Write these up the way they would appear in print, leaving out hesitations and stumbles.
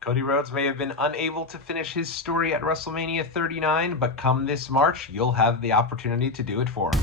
Cody Rhodes may have been unable to finish his story at WrestleMania 39, but come this March, you'll have the opportunity to do it for him.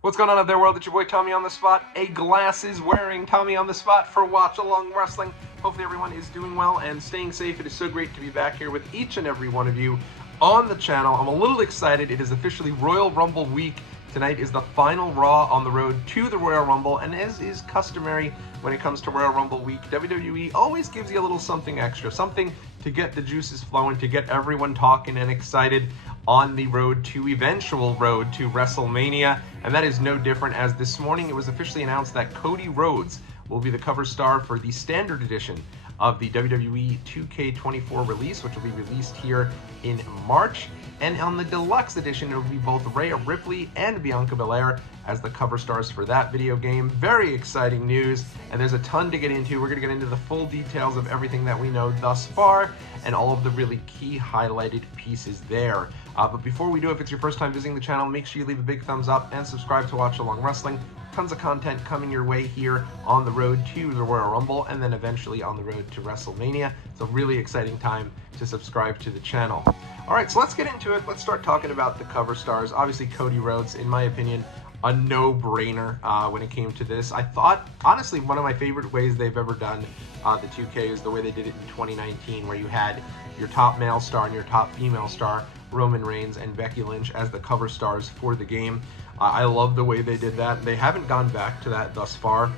What's going on out there, world? It's your boy Tommy on the Spot, a glasses-wearing Tommy on the Spot for Watch Along Wrestling. Hopefully everyone is doing well and staying safe. It is so great to be back here with each and every one of you on the channel. I'm a little excited. It is officially Royal Rumble week. Tonight is the final Raw on the road to the Royal Rumble, and as is customary when it comes to Royal Rumble week, WWE always gives you a little something extra, something to get the juices flowing, to get everyone talking and excited on the eventual road to WrestleMania. And that is no different, as this morning it was officially announced that Cody Rhodes will be the cover star for the standard edition of the WWE 2K24 release, which will be released here in March. And on the deluxe edition, it will be both Rhea Ripley and Bianca Belair as the cover stars for that video game. Very exciting news, and there's a ton to get into. We're going to get into the full details of everything that we know thus far and all of the really key highlighted pieces there. But before we do, if it's your first time visiting the channel, make sure you leave a big thumbs up and subscribe to Watch Along Wrestling. Tons of content coming your way here on the road to the Royal Rumble and then eventually on the road to WrestleMania. It's a really exciting time to subscribe to the channel. All right, so let's get into it. Let's start talking about the cover stars. Obviously, Cody Rhodes, in my opinion, a no-brainer when it came to this. I thought, honestly, one of my favorite ways they've ever done the 2K is the way they did it in 2019, where you had your top male star and your top female star, Roman Reigns and Becky Lynch, as the cover stars for the game. I love the way they did that. They haven't gone back to that thus far.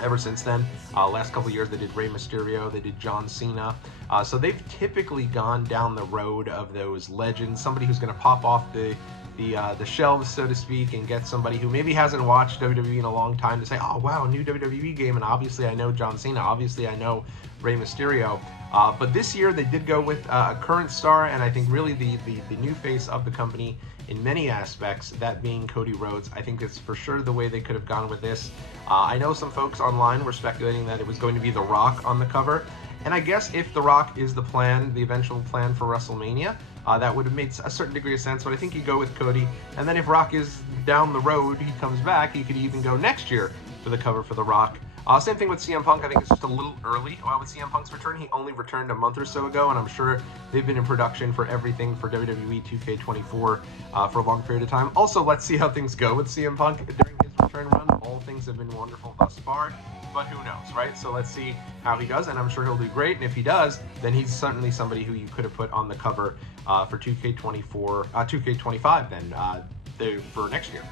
Ever since then, last couple of years, they did Rey Mysterio, they did John Cena. So they've typically gone down the road of those legends, somebody who's going to pop off the shelves, so to speak, and get somebody who maybe hasn't watched WWE in a long time to say, oh, wow, a new WWE game, and obviously I know John Cena, obviously I know Rey Mysterio. But this year, they did go with a current star, and I think really the new face of the company in many aspects, that being Cody Rhodes. I think it's for sure the way they could have gone with this. I know some folks online were speculating that it was going to be The Rock on the cover, and I guess if The Rock is the plan, the eventual plan for WrestleMania, that would have made a certain degree of sense, but I think you go with Cody, and then if Rock is down the road, he comes back, you could even go next year for the cover for The Rock. Same thing with CM Punk. I think it's just a little early with CM Punk's return. He only returned a month or so ago, and I'm sure they've been in production for everything for WWE 2K24 for a long period of time. Also, let's see how things go with CM Punk during his return run. All things have been wonderful thus far, but who knows, right? So let's see how he does, and I'm sure he'll do great. And if he does, then he's certainly somebody who you could have put on the cover for 2K25 then for next year.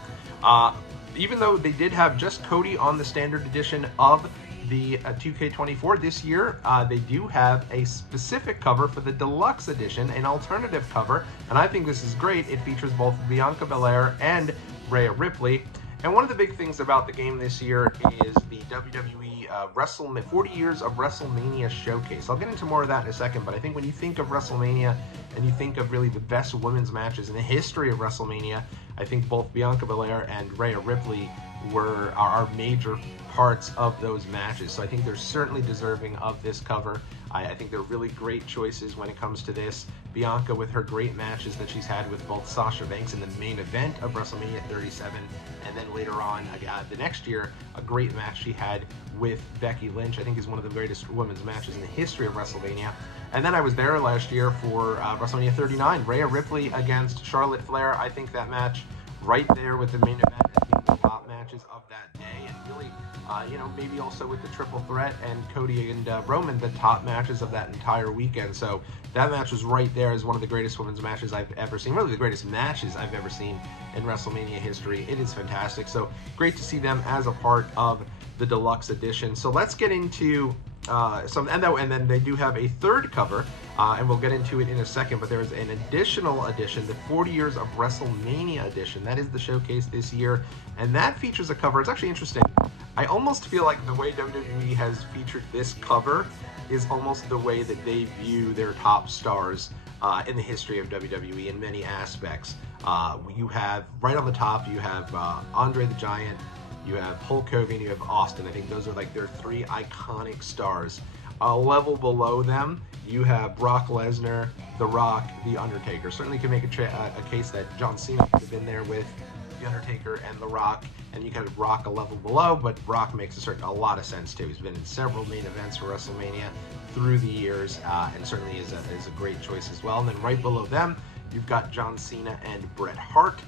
Even though they did have just Cody on the standard edition of the 2K24 this year, they do have a specific cover for the deluxe edition, an alternative cover, and I think this is great. It features both Bianca Belair and Rhea Ripley. And one of the big things about the game this year is the WWE 40 Years of WrestleMania Showcase. I'll get into more of that in a second, but I think when you think of WrestleMania and you think of really the best women's matches in the history of WrestleMania, I think both Bianca Belair and Rhea Ripley are major parts of those matches. So I think they're certainly deserving of this cover. I think they're really great choices when it comes to this. Bianca with her great matches that she's had with both Sasha Banks in the main event of WrestleMania 37, and then later on, the next year, a great match she had with Becky Lynch, I think is one of the greatest women's matches in the history of WrestleMania. And then I was there last year for WrestleMania 39, Rhea Ripley against Charlotte Flair. I think that match right there with the main event as being the top matches of that day, and really, maybe also with the triple threat and Cody and Roman, the top matches of that entire weekend. So that match was right there as one of the greatest women's matches I've ever seen, really the greatest matches I've ever seen in WrestleMania history. It is fantastic. So great to see them as a part of the deluxe edition. So let's get into and then they do have a third cover, and we'll get into it in a second, but there is an additional edition, the 40 Years of WrestleMania edition. That is the showcase this year, and that features a cover. It's actually interesting. I almost feel like the way WWE has featured this cover is almost the way that they view their top stars in the history of WWE in many aspects. You have, right on the top, you have Andre the Giant, you have Hulk Hogan, you have Austin. I think those are like their three iconic stars. A level below them, you have Brock Lesnar, The Rock, The Undertaker. Certainly can make a case that John Cena could have been there with The Undertaker and The Rock, and you kind of Brock a level below, but Brock makes a lot of sense too. He's been in several main events for WrestleMania through the years, and certainly is a great choice as well. And then right below them, you've got John Cena and Bret Hart.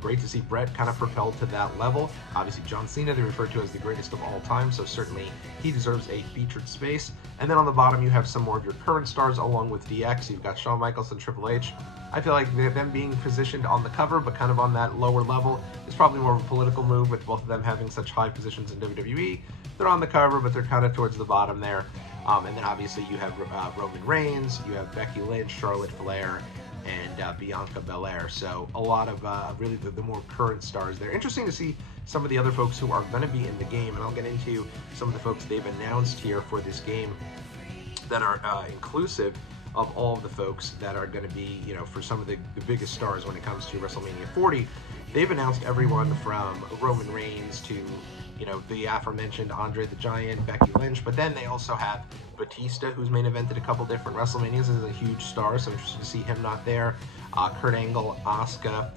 Great to see Bret kind of propelled to that level. Obviously, John Cena, they refer to as the greatest of all time, so certainly he deserves a featured space. And then on the bottom, you have some more of your current stars along with DX. You've got Shawn Michaels and Triple H. I feel like them being positioned on the cover, but kind of on that lower level, is probably more of a political move, with both of them having such high positions in WWE. They're on the cover, but they're kind of towards the bottom there. And then obviously you have Roman Reigns, you have Becky Lynch, Charlotte Flair, and Bianca Belair. So a lot of really the more current stars there. Interesting to see some of the other folks who are going to be in the game, and I'll get into some of the folks they've announced here for this game that are inclusive of all of the folks that are going to be, for some of the biggest stars when it comes to WrestleMania 40. They've announced everyone from Roman Reigns to, the aforementioned Andre the Giant, Becky Lynch, but then they also have Batista, who's main evented a couple different WrestleManias, is a huge star, so interested to see him not there. Kurt Angle, Asuka,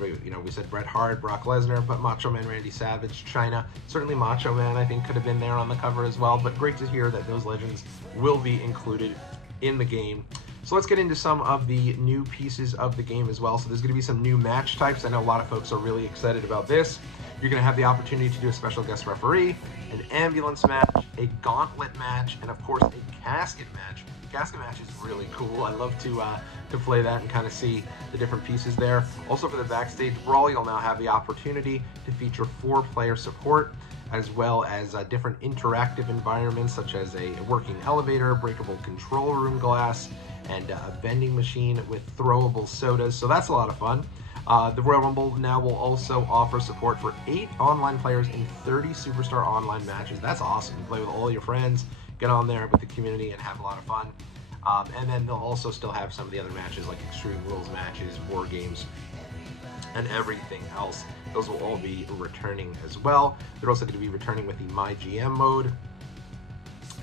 we said Bret Hart, Brock Lesnar, but Macho Man Randy Savage, Chyna. Certainly Macho Man, I think, could have been there on the cover as well, but great to hear that those legends will be included in the game. So let's get into some of the new pieces of the game as well. So there's going to be some new match types. I know a lot of folks are really excited about this. You're going to have the opportunity to do a special guest referee, an ambulance match, a gauntlet match, and of course a casket match. Casket match is really cool. I love to play that and kind of see the different pieces there. Also for the backstage brawl, you'll now have the opportunity to feature 4-player support, as well as different interactive environments such as a working elevator, breakable control room glass, and a vending machine with throwable sodas. So that's a lot of fun. The Royal Rumble now will also offer support for 8 online players in 30 Superstar online matches. That's awesome. You play with all your friends, get on there with the community, and have a lot of fun. And then they'll also still have some of the other matches like Extreme Rules matches, War Games, and everything else. Those will all be returning as well. They're also going to be returning with the My GM mode.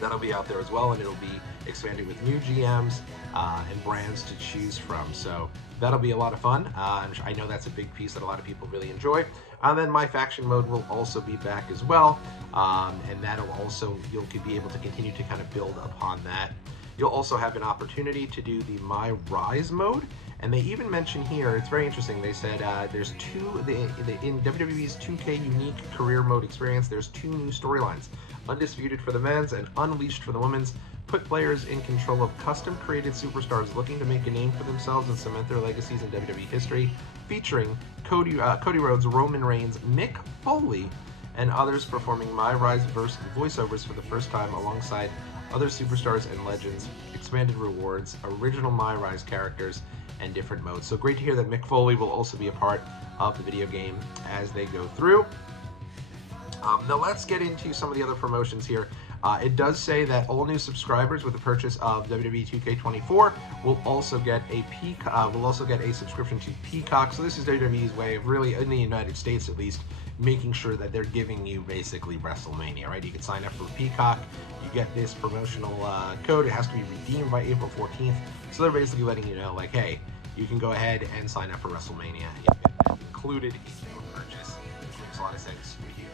That'll be out there as well, and it'll be expanding with new GMs and brands to choose from. So that'll be a lot of fun. I know that's a big piece that a lot of people really enjoy. And then My Faction mode will also be back as well, and that'll also, you'll be able to continue to kind of build upon that. You'll also have an opportunity to do the My Rise mode, and they even mention here, it's very interesting, they said there's in WWE's 2K unique career mode experience, there's 2 new storylines, Undisputed for the men's and Unleashed for the women's. Put players in control of custom-created superstars looking to make a name for themselves and cement their legacies in WWE history, featuring Cody Rhodes, Roman Reigns, Mick Foley, and others performing My Rise verse voiceovers for the first time alongside other superstars and legends, expanded rewards, original My Rise characters, and different modes. So great to hear that Mick Foley will also be a part of the video game as they go through. Now let's get into some of the other promotions here. It does say that all new subscribers with the purchase of WWE 2K24 will also get a subscription to Peacock. So this is WWE's way of really, in the United States at least, making sure that they're giving you basically WrestleMania, right? You can sign up for Peacock, you get this promotional code. It has to be redeemed by April 14th. So they're basically letting you know, like, hey, you can go ahead and sign up for WrestleMania and you get that included in your purchase, which makes a lot of sense with you.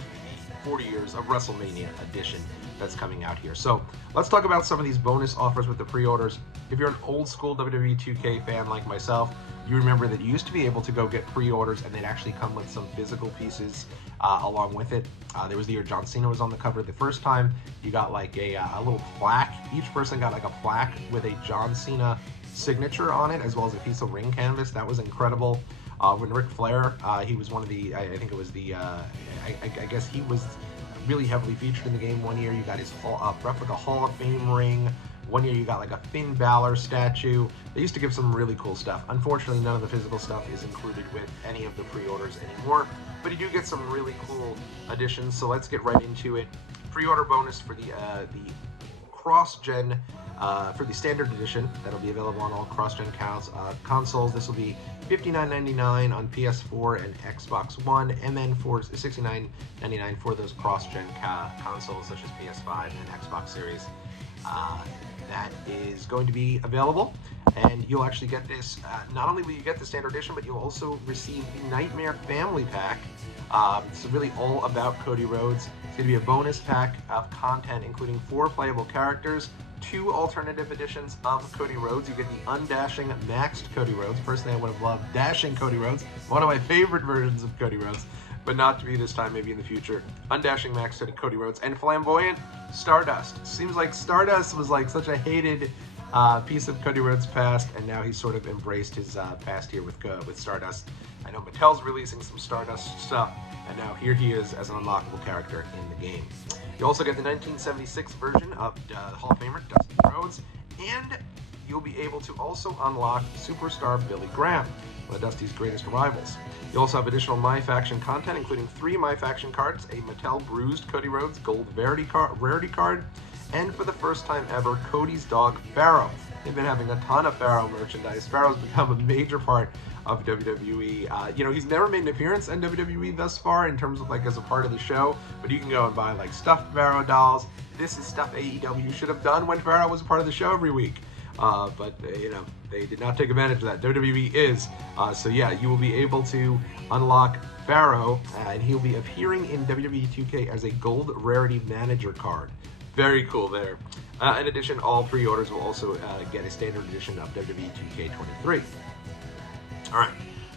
40 years of WrestleMania edition that's coming out here. So let's talk about some of these bonus offers with the pre-orders. If you're an old school WWE 2K fan like myself, you remember that you used to be able to go get pre-orders and they'd actually come with some physical pieces along with it. There was the year John Cena was on the cover the first time. You got like a little plaque. Each person got like a plaque with a John Cena signature on it, as well as a piece of ring canvas. That was incredible. When Ric Flair, he was one of the, I think it was the, I guess he was really heavily featured in the game. One year you got his replica Hall of Fame ring. One year you got like a Finn Balor statue. They used to give some really cool stuff. Unfortunately, none of the physical stuff is included with any of the pre-orders anymore, but you do get some really cool additions. So let's get right into it. Pre-order bonus for the cross-gen, for the standard edition, that'll be available on all cross-gen consoles. This will be $59.99 on PS4 and Xbox One, and then for $69.99 for those cross-gen consoles such as PS5 and Xbox Series. That is going to be available. And you'll actually get this, not only will you get the standard edition, but you'll also receive the Nightmare Family Pack. It's really all about Cody Rhodes. It's going to be a bonus pack of content, including 4 playable characters, 2 alternative editions of Cody Rhodes. You get the Undashing Maxed Cody Rhodes. Personally, I would have loved Dashing Cody Rhodes, one of my favorite versions of Cody Rhodes, but not to be this time, maybe in the future. Undashing Maxed Cody Rhodes, and Flamboyant Stardust. Seems like Stardust was like such a hated piece of Cody Rhodes' past, and now he's sort of embraced his past here with Stardust. I know Mattel's releasing some Stardust stuff, and now here he is as an unlockable character in the game. You also get the 1976 version of Hall of Famer Dusty Rhodes, and you'll be able to also unlock Superstar Billy Graham, one of Dusty's greatest rivals. You also have additional My Faction content, including 3 My Faction cards, a Mattel Bruised Cody Rhodes Gold rarity card, and for the first time ever, Cody's dog, Pharaoh. They've been having a ton of Pharaoh merchandise. Pharaoh's become a major part of WWE. You know, he's never made an appearance in WWE thus far in terms of like as a part of the show, but you can go and buy like stuffed Pharaoh dolls. This is stuff AEW should have done when Pharaoh was a part of the show every week. But you know, they did not take advantage of that. WWE is. So yeah, you will be able to unlock Pharaoh, and he'll be appearing in WWE 2K as a gold rarity manager card. Very cool there. In addition, all pre-orders will also get a standard edition of WWE 2K23. All right,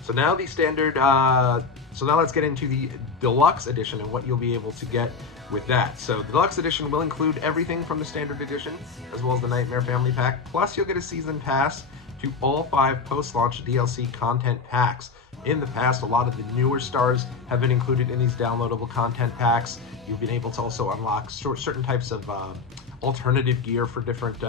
so now the standard, so now let's get into the deluxe edition and what you'll be able to get with that. So the deluxe edition will include everything from the standard edition, as well as the Nightmare Family Pack, plus you'll get a season pass to all 5 post-launch DLC content packs. In the past, a lot of the newer stars have been included in these downloadable content packs. You've been able to also unlock certain types of alternative gear for different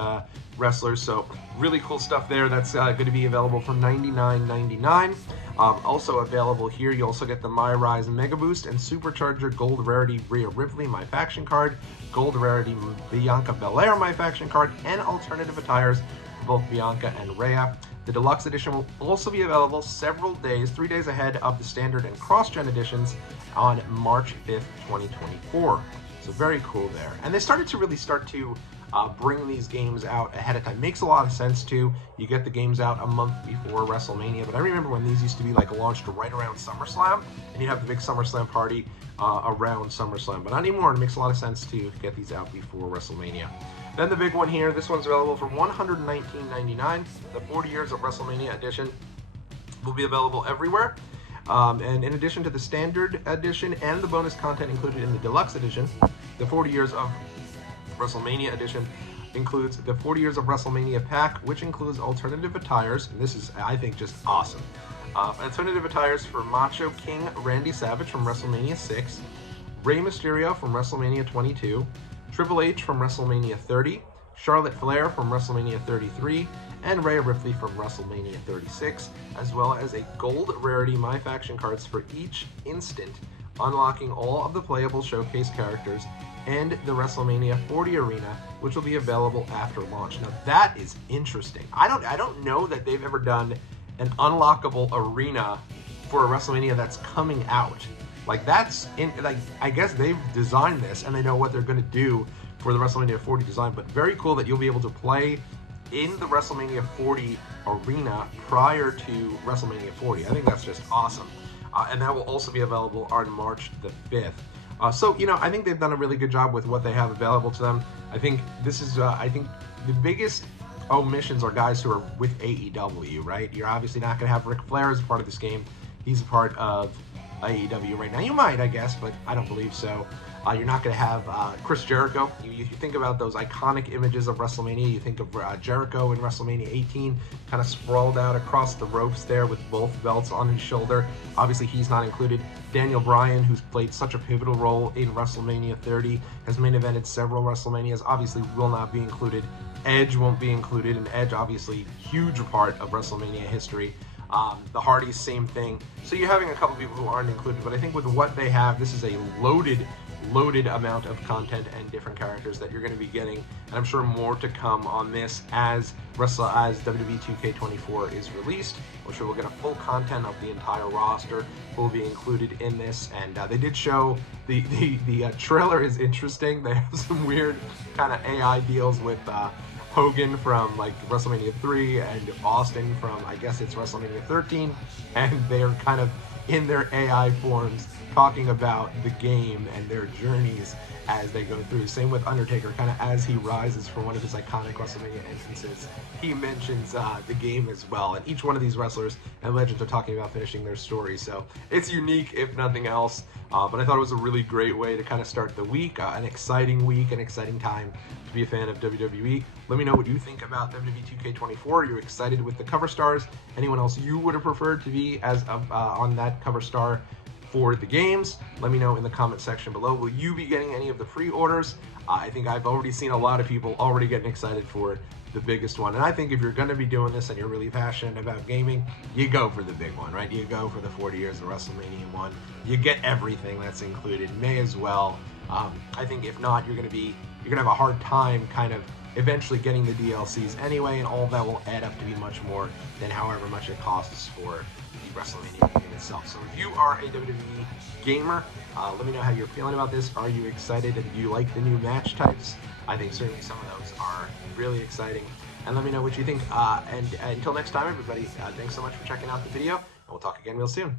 wrestlers, so really cool stuff there. That's going to be available for $99.99. Also available here, you also get the My Rise Mega Boost and Supercharger Gold Rarity Rhea Ripley My Faction card, Gold Rarity Bianca Belair My Faction card, and alternative attires for both Bianca and Rhea. The deluxe edition will also be available several days, 3 days ahead of the standard and cross-gen editions on March 5th, 2024. So very cool there. And they started to bring these games out ahead of time. Makes a lot of sense too. You get the games out a month before WrestleMania, but I remember when these used to be like launched right around SummerSlam, and you'd have the big SummerSlam party around SummerSlam. But not anymore. It makes a lot of sense to get these out before WrestleMania. Then the big one here, this one's available for $119.99. The 40 Years of WrestleMania edition will be available everywhere. And in addition to the standard edition and the bonus content included in the deluxe edition, the 40 Years of WrestleMania edition includes the 40 Years of WrestleMania pack, which includes alternative attires, and this is, I think, just awesome. Alternative attires for Macho King Randy Savage from WrestleMania 6, Rey Mysterio from WrestleMania 22, Triple H from WrestleMania 30, Charlotte Flair from WrestleMania 33, and Rhea Ripley from WrestleMania 36, as well as a gold rarity My Faction cards for each instant, unlocking all of the playable showcase characters, and the WrestleMania 40 arena, which will be available after launch. Now that is interesting. I don't know that they've ever done an unlockable arena for a WrestleMania that's coming out. Like I guess they've designed this and they know what they're going to do for the WrestleMania 40 design, but very cool that you'll be able to play in the WrestleMania 40 arena prior to WrestleMania 40. I think that's just awesome. And that will also be available on March the 5th. So, you know, I think they've done a really good job with what they have available to them. I think this is, I think the biggest omissions are guys who are with AEW, right? You're obviously not going to have Ric Flair as a part of this game. He's a part of AEW right now. You might, I guess, but I don't believe so. You're not going to have Chris Jericho. You think about those iconic images of WrestleMania. You think of Jericho in WrestleMania 18, kind of sprawled out across the ropes there with both belts on his shoulder. Obviously, he's not included. Daniel Bryan, who's played such a pivotal role in WrestleMania 30, has main evented several WrestleManias, obviously will not be included. Edge won't be included, and Edge, obviously, huge part of WrestleMania history. The Hardys, same thing. So you're having a couple people who aren't included, but I think with what they have, this is a loaded amount of content and different characters that you're going to be getting, and I'm sure more to come on this as WWE 2K24 is released. I'm sure we'll get a full content of the entire roster will be included in this, and they did show the trailer is interesting. They have some weird kind of AI deals with Hogan from like WrestleMania 3 and Austin from, I guess it's WrestleMania 13, and they're kind of in their AI forms talking about the game and their journeys as they go through. Same with Undertaker, kind of as he rises from one of his iconic WrestleMania entrances, he mentions the game as well. And each one of these wrestlers and legends are talking about finishing their story. So it's unique, if nothing else. But I thought it was a really great way to kind of start the week, an exciting week, an exciting time to be a fan of WWE. Let me know what you think about WWE 2K24. Are you excited with the cover stars? Anyone else you would have preferred to be as on that cover star for the games? Let me know in the comment section below. Will you be getting any of the pre-orders? I think I've already seen a lot of people already getting excited for the biggest one. And I think if you're going to be doing this and you're really passionate about gaming, you go for the big one, right? You go for the 40 years of WrestleMania 1. You get everything that's included. May as well. I think if not, you're going to have a hard time kind of eventually getting the DLCs anyway, and all of that will add up to be much more than however much it costs for the WrestleMania game itself. So if you are a WWE gamer, let me know how you're feeling about this. Are you excited? Do you like the new match types? I think certainly some of those are really exciting. And let me know what you think. And until next time, everybody, thanks so much for checking out the video, and we'll talk again real soon.